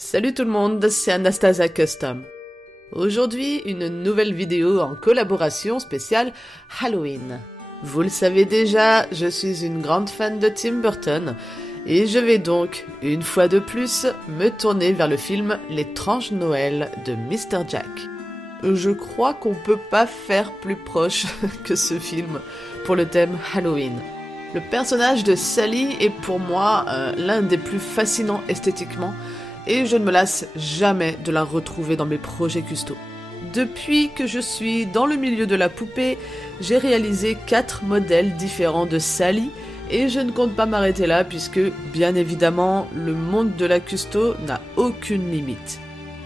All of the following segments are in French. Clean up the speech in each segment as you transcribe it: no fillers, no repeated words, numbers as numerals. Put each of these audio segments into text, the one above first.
Salut tout le monde, c'est Anastasia Custom. Aujourd'hui, une nouvelle vidéo en collaboration spéciale Halloween. Vous le savez déjà, je suis une grande fan de Tim Burton et je vais donc, une fois de plus, me tourner vers le film L'étrange Noël de Mr. Jack. Je crois qu'on peut pas faire plus proche que ce film pour le thème Halloween. Le personnage de Sally est pour moi l'un des plus fascinants esthétiquement et je ne me lasse jamais de la retrouver dans mes projets custo. Depuis que je suis dans le milieu de la poupée, j'ai réalisé 4 modèles différents de Sally et je ne compte pas m'arrêter là puisque, bien évidemment, le monde de la custo n'a aucune limite.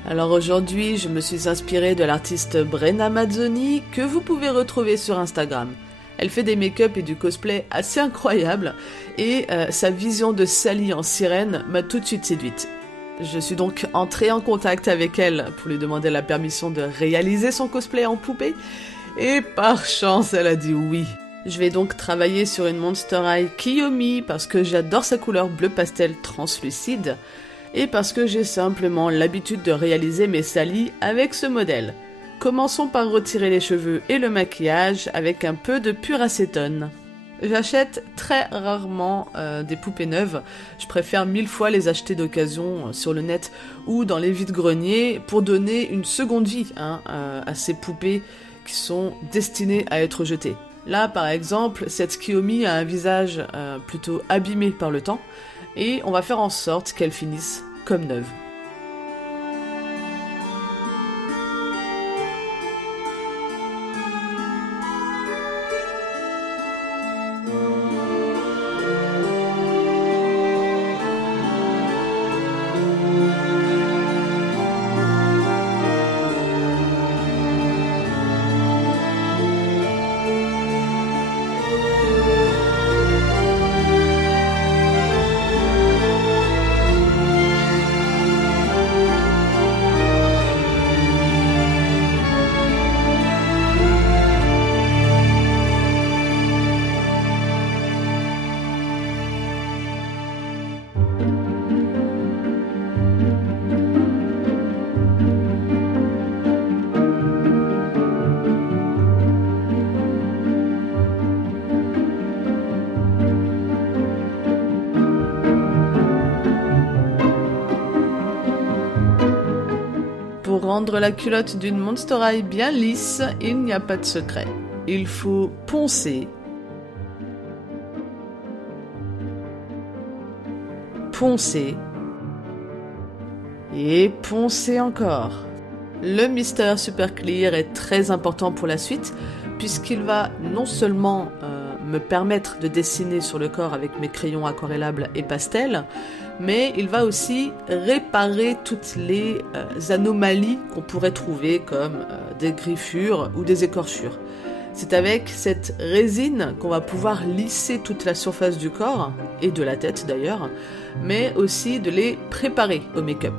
Alors aujourd'hui, je me suis inspirée de l'artiste Brenna Mazzoni que vous pouvez retrouver sur Instagram. Elle fait des make-up et du cosplay assez incroyables et sa vision de Sally en sirène m'a tout de suite séduite. Je suis donc entrée en contact avec elle pour lui demander la permission de réaliser son cosplay en poupée et par chance elle a dit oui. Je vais donc travailler sur une Monster High Kiyomi parce que j'adore sa couleur bleu pastel translucide et parce que j'ai simplement l'habitude de réaliser mes Sally avec ce modèle. Commençons par retirer les cheveux et le maquillage avec un peu de pur acétone. J'achète très rarement des poupées neuves, je préfère 1000 fois les acheter d'occasion sur le net ou dans les vides-greniers pour donner une seconde vie à ces poupées qui sont destinées à être jetées. Là par exemple, cette Kiyomi a un visage plutôt abîmé par le temps et on va faire en sorte qu'elle finisse comme neuve. Pour rendre la culotte d'une Monster High bien lisse, il n'y a pas de secret. Il faut poncer, poncer et poncer encore. Le Mister Super Clear est très important pour la suite puisqu'il va non seulement me permettre de dessiner sur le corps avec mes crayons aquarellables et pastels, mais il va aussi réparer toutes les anomalies qu'on pourrait trouver comme des griffures ou des écorchures. C'est avec cette résine qu'on va pouvoir lisser toute la surface du corps, et de la tête d'ailleurs, mais aussi de les préparer au make-up.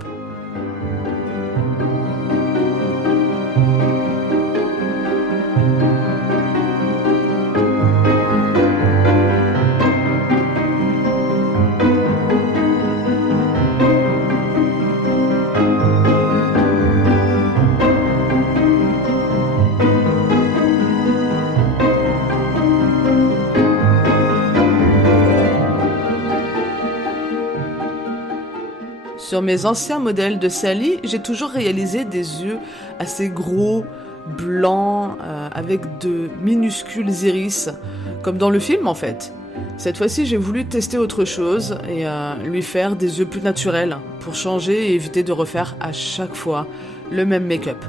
Sur mes anciens modèles de Sally, j'ai toujours réalisé des yeux assez gros, blancs, avec de minuscules iris, comme dans le film en fait. Cette fois-ci, j'ai voulu tester autre chose et lui faire des yeux plus naturels, pour changer et éviter de refaire à chaque fois le même make-up.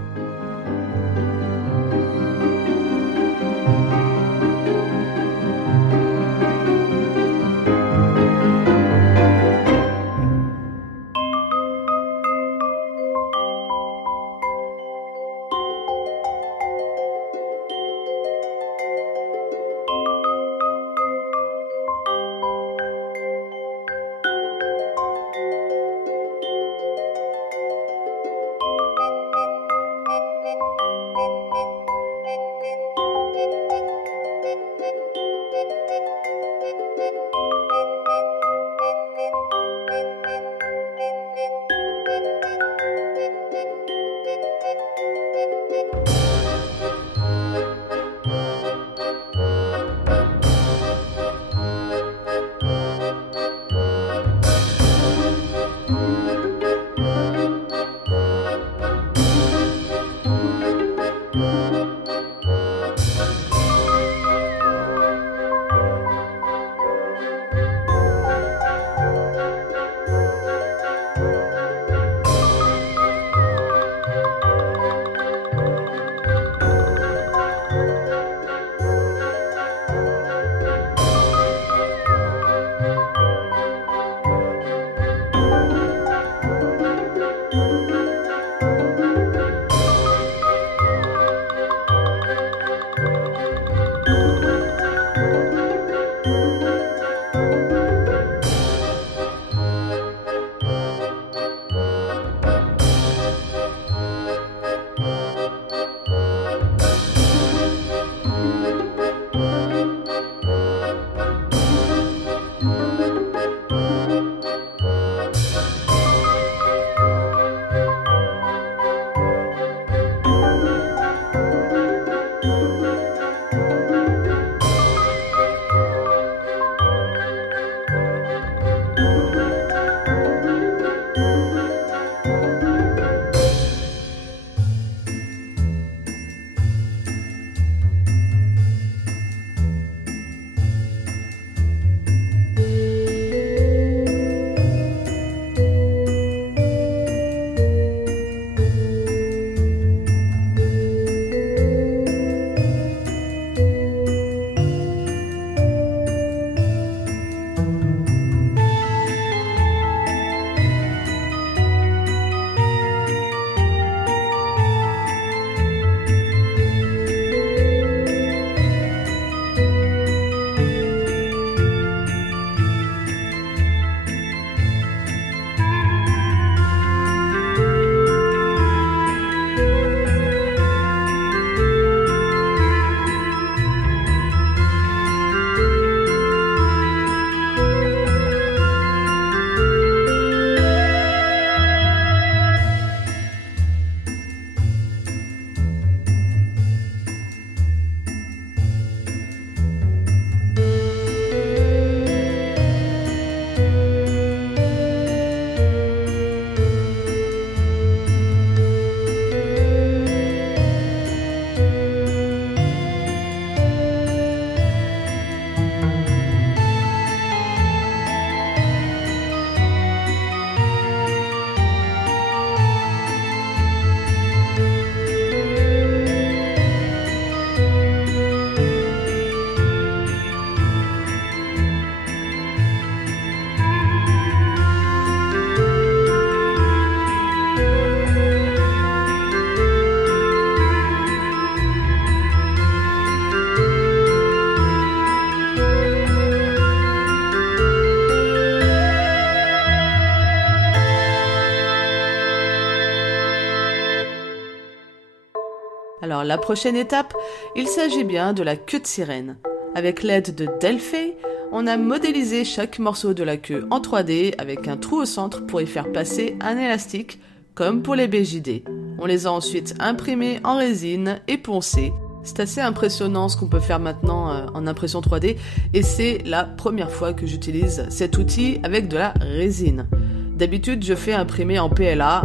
Alors la prochaine étape, il s'agit bien de la queue de sirène. Avec l'aide de Delphi, on a modélisé chaque morceau de la queue en 3D avec un trou au centre pour y faire passer un élastique, comme pour les BJD. On les a ensuite imprimés en résine et poncés. C'est assez impressionnant ce qu'on peut faire maintenant en impression 3D et c'est la première fois que j'utilise cet outil avec de la résine. D'habitude, je fais imprimer en PLA,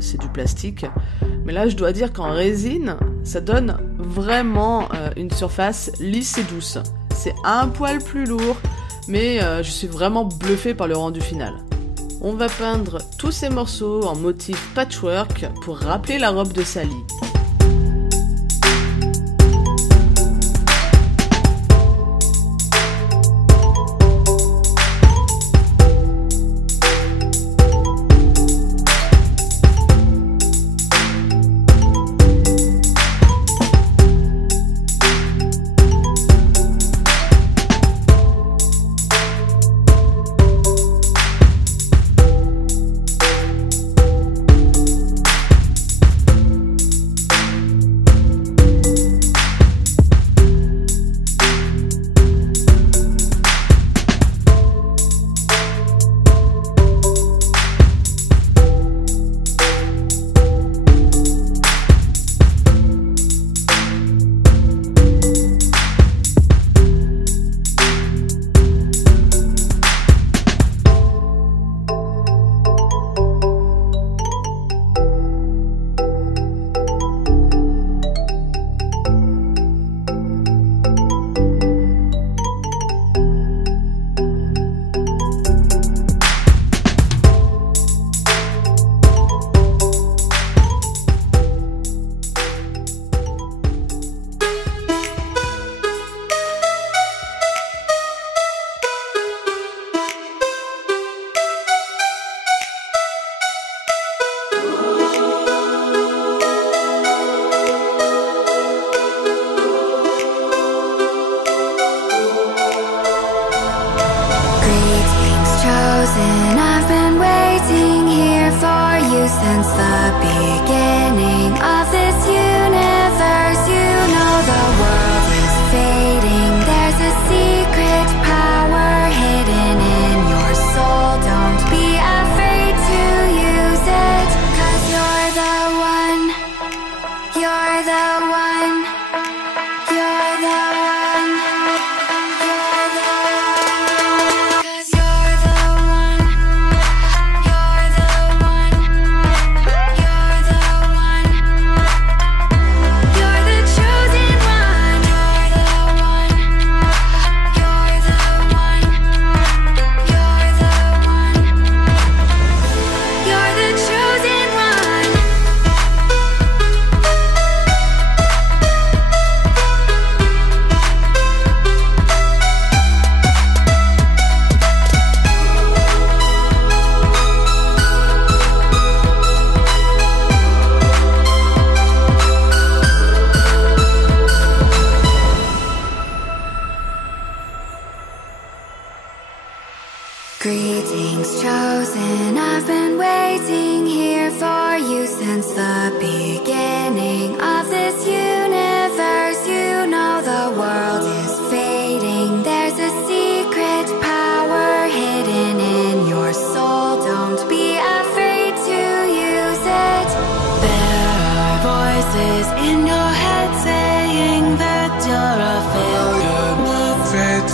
c'est du plastique. Mais là, je dois dire qu'en résine, ça donne vraiment une surface lisse et douce. C'est un poil plus lourd, mais je suis vraiment bluffée par le rendu final. On va peindre tous ces morceaux en motif patchwork pour rappeler la robe de Sally. I've been waiting here for you since the beginning of this universe. You know the world is fading. There's a secret power hidden in your soul. Don't be afraid to use it, 'cause you're the one. You're the one. You're the one. You're the one. 'Cause you're the one. You're the one. You're the one. You're the chosen one. You're the one. You're the one. You're the one. You're the chosen one. Greetings, chosen. I've been waiting here for you since the beginning of this universe. You know the world is fading. There's a secret power hidden in your soul. Don't be afraid to use it. There are voices in your head saying that you're a failure.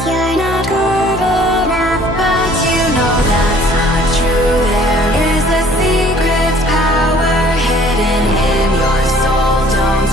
You're not good enough, but you know that's not true. There is a secret power hidden in your soul. Don't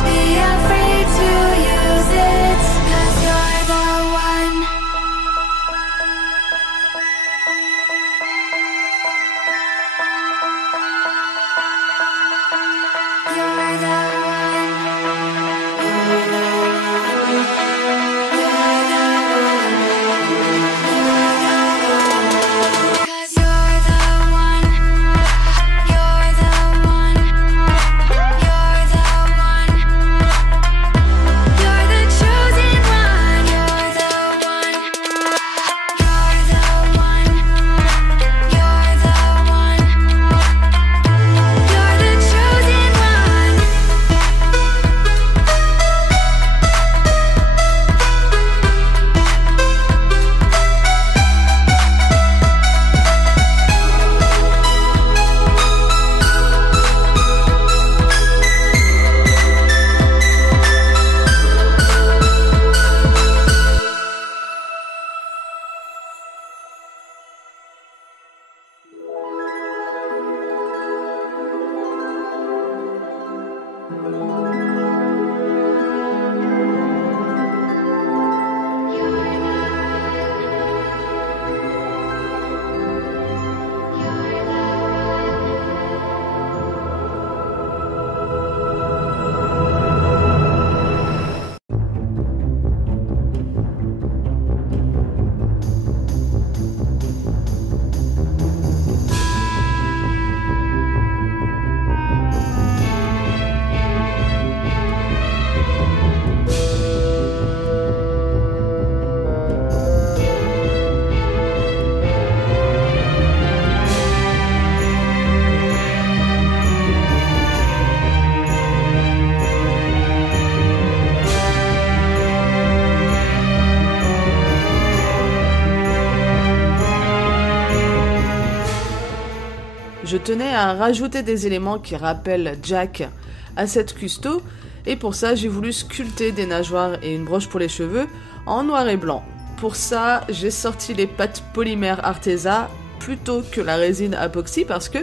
je tenais à rajouter des éléments qui rappellent Jack à cette custo, et pour ça j'ai voulu sculpter des nageoires et une broche pour les cheveux en noir et blanc. Pour ça, j'ai sorti les pâtes polymères Arteza plutôt que la résine Apoxy parce que,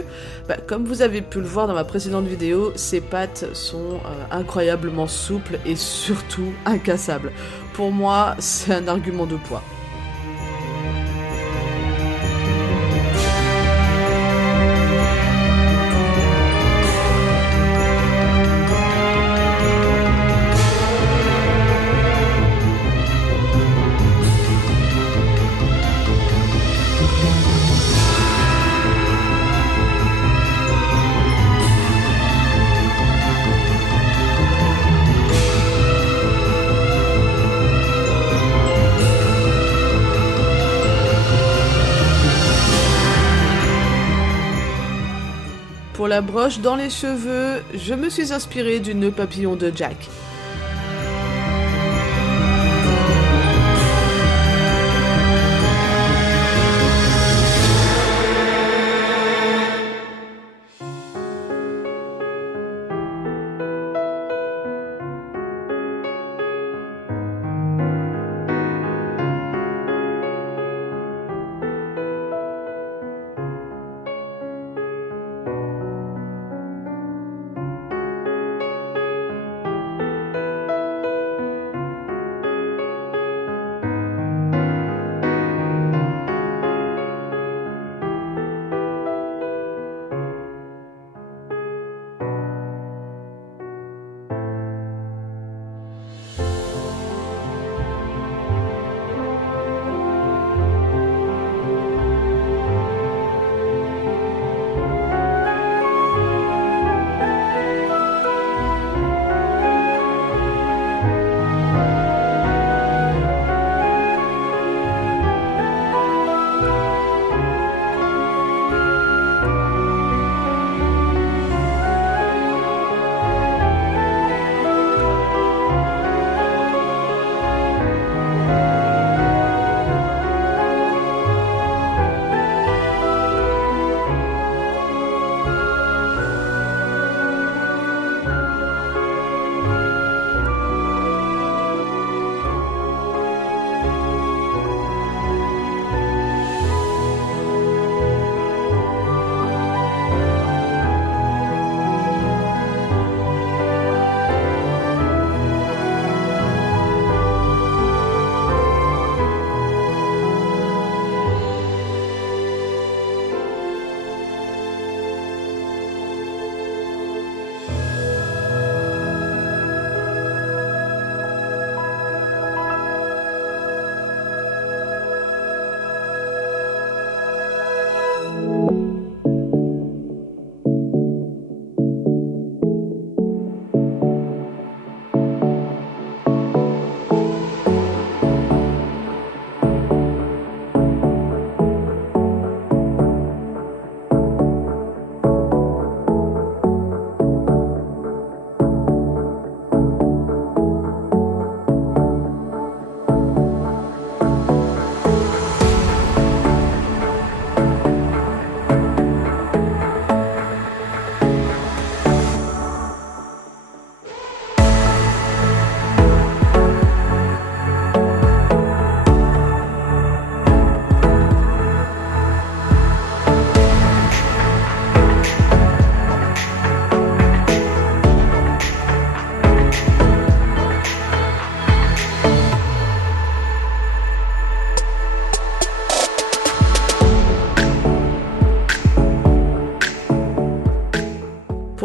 comme vous avez pu le voir dans ma précédente vidéo, ces pâtes sont incroyablement souples et surtout incassables. Pour moi, c'est un argument de poids. Pour la broche dans les cheveux, je me suis inspirée du nœud papillon de Jack.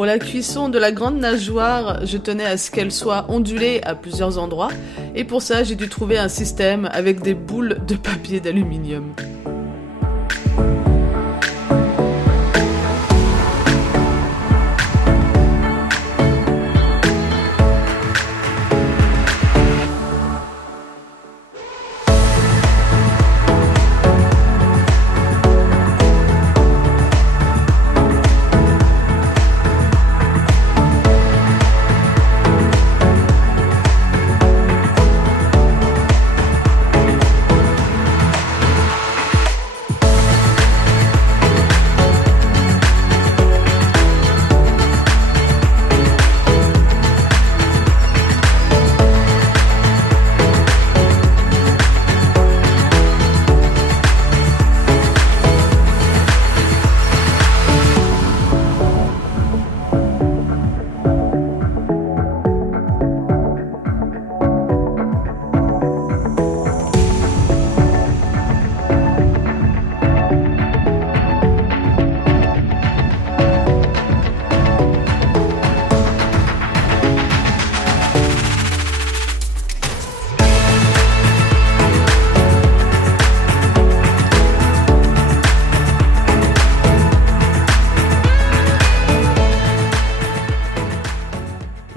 Pour la cuisson de la grande nageoire, je tenais à ce qu'elle soit ondulée à plusieurs endroits, et pour ça j'ai dû trouver un système avec des boules de papier d'aluminium.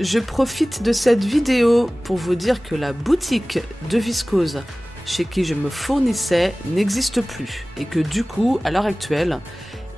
je profite de cette vidéo pour vous dire que la boutique de viscose chez qui je me fournissais n'existe plus et que du coup, à l'heure actuelle,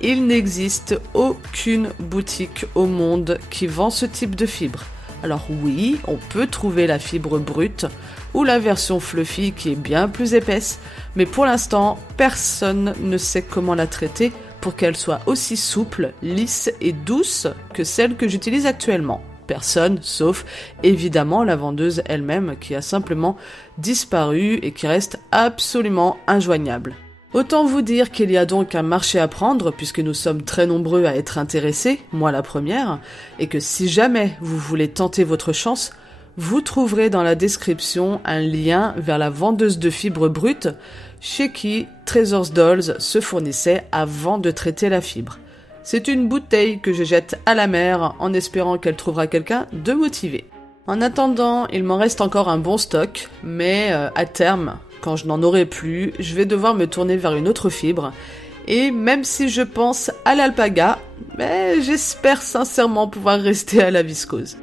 il n'existe aucune boutique au monde qui vend ce type de fibre. Alors oui, on peut trouver la fibre brute ou la version fluffy qui est bien plus épaisse, mais pour l'instant, personne ne sait comment la traiter pour qu'elle soit aussi souple, lisse et douce que celle que j'utilise actuellement. Personne, sauf évidemment la vendeuse elle-même qui a simplement disparu et qui reste absolument injoignable. Autant vous dire qu'il y a donc un marché à prendre puisque nous sommes très nombreux à être intéressés, moi la première, et que si jamais vous voulez tenter votre chance, vous trouverez dans la description un lien vers la vendeuse de fibres brutes chez qui Treasures Dolls se fournissait avant de traiter la fibre. C'est une bouteille que je jette à la mer en espérant qu'elle trouvera quelqu'un de motivé. En attendant, il m'en reste encore un bon stock, mais à terme, quand je n'en aurai plus, je vais devoir me tourner vers une autre fibre. Et même si je pense à l'alpaga, j'espère sincèrement pouvoir rester à la viscose.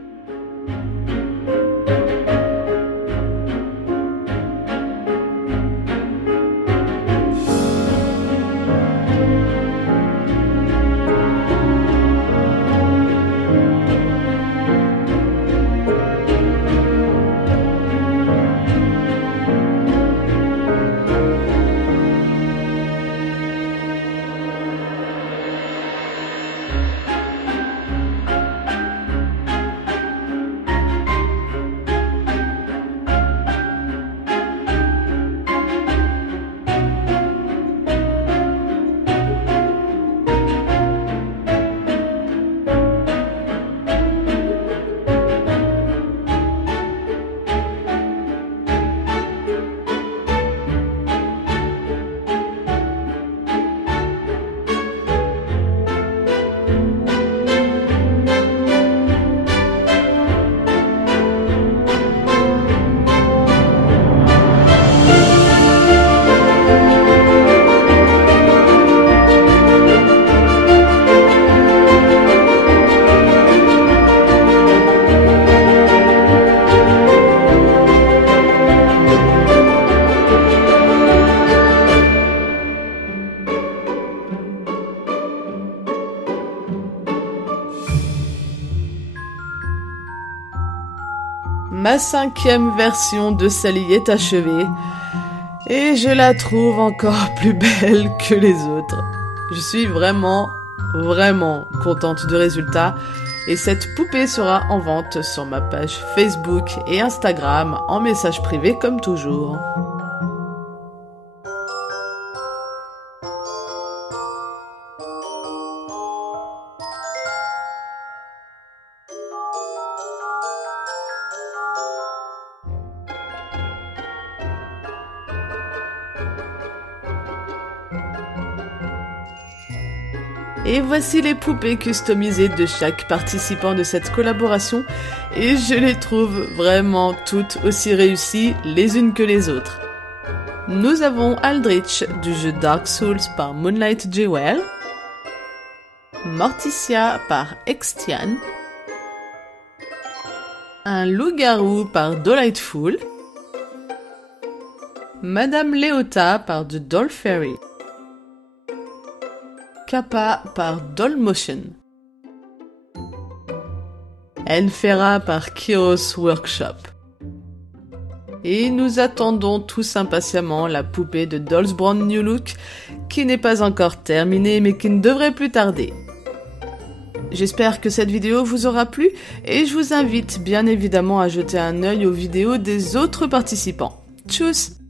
Ma 5e version de Sally est achevée et je la trouve encore plus belle que les autres. Je suis vraiment contente du résultat et cette poupée sera en vente sur ma page Facebook et Instagram en message privé comme toujours. Et voici les poupées customisées de chaque participant de cette collaboration et je les trouve vraiment toutes aussi réussies les unes que les autres. Nous avons Aldrich du jeu Dark Souls par Moonlight Jewel, Morticia par Extian, un loup-garou par Delightful, Madame Leota par The Doll Fairy, Kappa par Dollmotion, Enfera par Kiros Workshop. Et nous attendons tous impatiemment la poupée de Dolls Brand New Look qui n'est pas encore terminée mais qui ne devrait plus tarder. J'espère que cette vidéo vous aura plu et je vous invite bien évidemment à jeter un œil aux vidéos des autres participants. Tchuss!